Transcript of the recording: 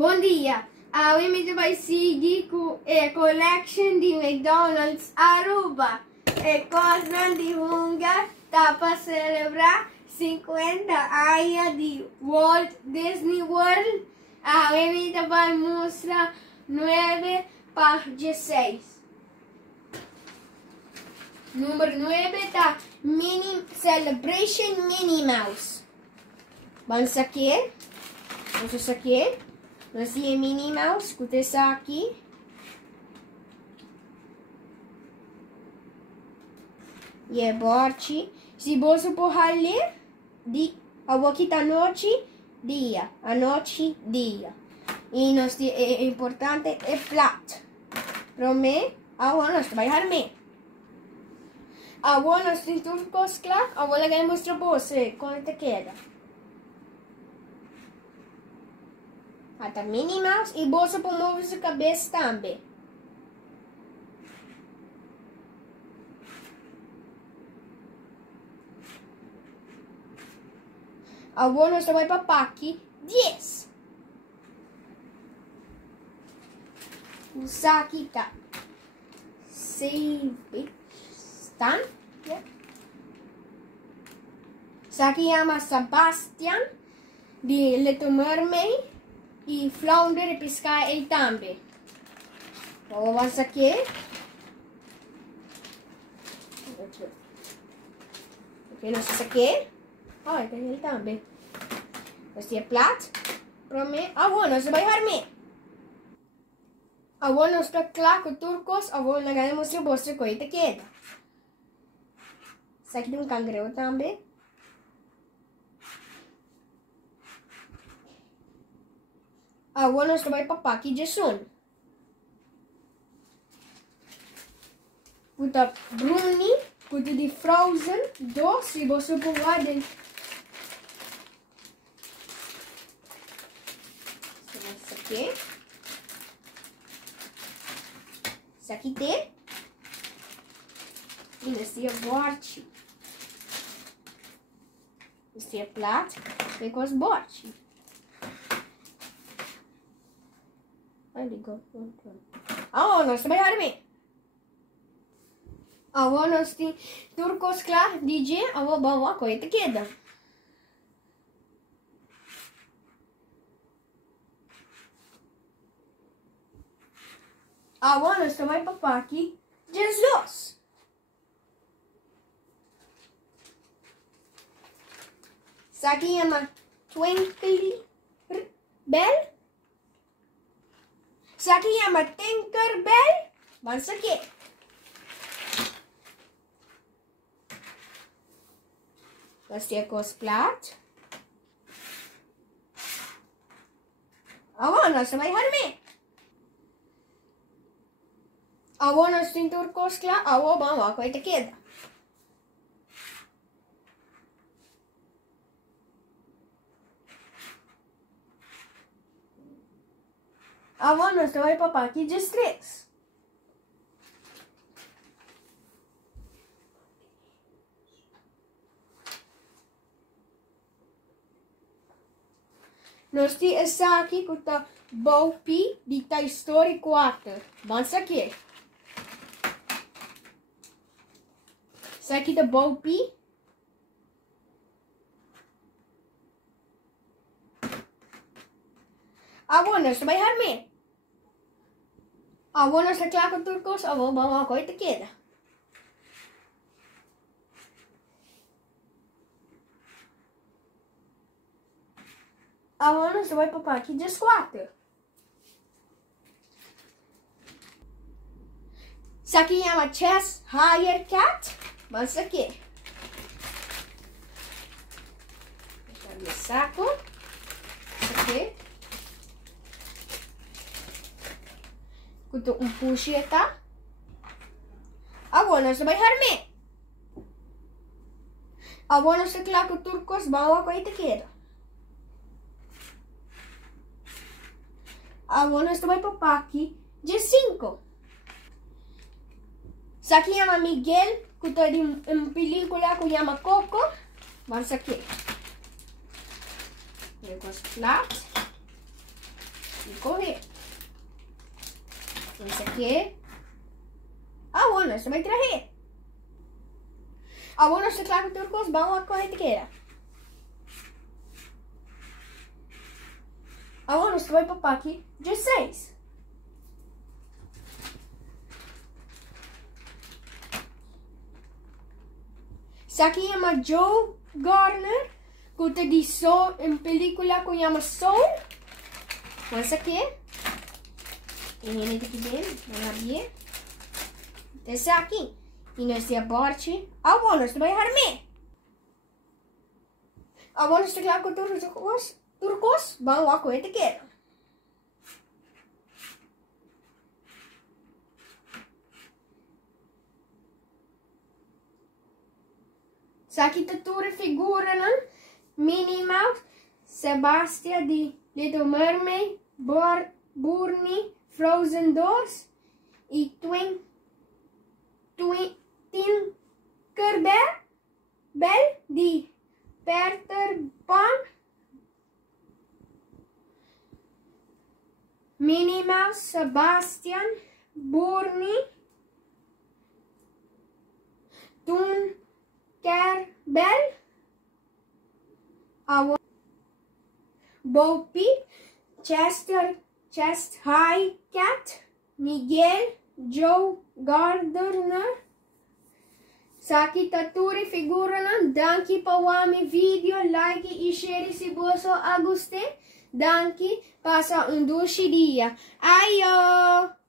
Bom dia! Hoje a gente vai seguir com a collection de McDonald's Aruba. E coisa de hunga tá para celebrar 50 anos de Walt Disney World. Hoje a gente vai mostrar 9 para 16. Número 9 tá Mini Celebration Minnie Mouse. Vamos aqui. Vamos aqui. Nós temos Minnie Mouse, com essa aqui. E é bote. Se você por ali, aqui tá noite, dia. A noite, dia. E nós é importante é flat. Para mim, agora nós vai armar. Agora nós temos tudo claro. Agora eu vou mostrar para você quanto queda. Tá Minnie Mouse e você pode mover sua cabeça também. Agora nós vamos para aqui 10. Isso aqui tá Save Stan. Isso aqui chama Sebastian de Little Mermaid. E Flounder e Piscar e também. Vamos aqui. Ok, nós aqui. Olha, tem ele também. Nós temos plato. Para mim, agora nós vamos armar. Agora nós estamos claro com turcos. Agora nós vamos mostrar você coisa queda. Isso aqui tem cangrejo também. Agora nós vamos para aqui de som. Puta Bruni, puta de Frozen 2, se você pular dentro. Isso aqui. Isso aqui tem. E nesse é bote. Esse é plato. Tem com os botes. Nós também armamos. Agora nós temos turcos claro, DJ, agora vamos a coisa queda. Agora nós também para aqui Jesus. Isso aqui é uma Twinkle Bell. Isso aqui chama Tinkerbell. Vamos aqui. Nós temos os platos. Agora nós vamos armar. Agora nós temos turcos claro. Agora vamos a coisa queda. Agora nós vamos para aqui de 3. Nós temos essa aqui que está Bo Peep de Toy Story 4. Vamos aqui. Essa aqui da Bo Peep. Agora nós vamos armar. Agora nós claro com turcos, agora vamos a coisa queda. Agora nós vamos para aqui de 4. Isso aqui chama Chess Higher Cat. Vamos aqui. Deixa eu ver o saco. Isso aqui. Com puxeta. Agora nós vamos armar. Agora nós claro com turcos, vamos a coisa queda. Agora nós vamos para aqui de 5. Isso aqui chama Miguel, que está em película que chama Coco. Vamos aqui. Pego os platos. e correr. Esse aqui. Agora nós vamos trazer. Agora nós temos que turcos vão a corretiqueira. Agora nós vamos para aqui 16. Esse aqui chama Joe Garner, que te diz em película que chama Soul. Esse aqui. E ele aqui dentro, vamos ver. Esse aqui. E nós temos a borte. Agora nós vamos armar. Agora nós temos que turcos vão a corretiqueira. Essa aqui tá tudo figura, né? Minnie Mouse, Sebastian de Little Mermaid, Barney, Frozen 2 e Tinkerbell de Peter Pan. Minnie Mouse, Sebastian, Barney, Tinkerbell, Bo Peep, Chest High Cat, Miguel, Joe Gardner. Saki taturi figura danki pawami video, like e share se você gostou. Danki, passa um doce dia. Aio!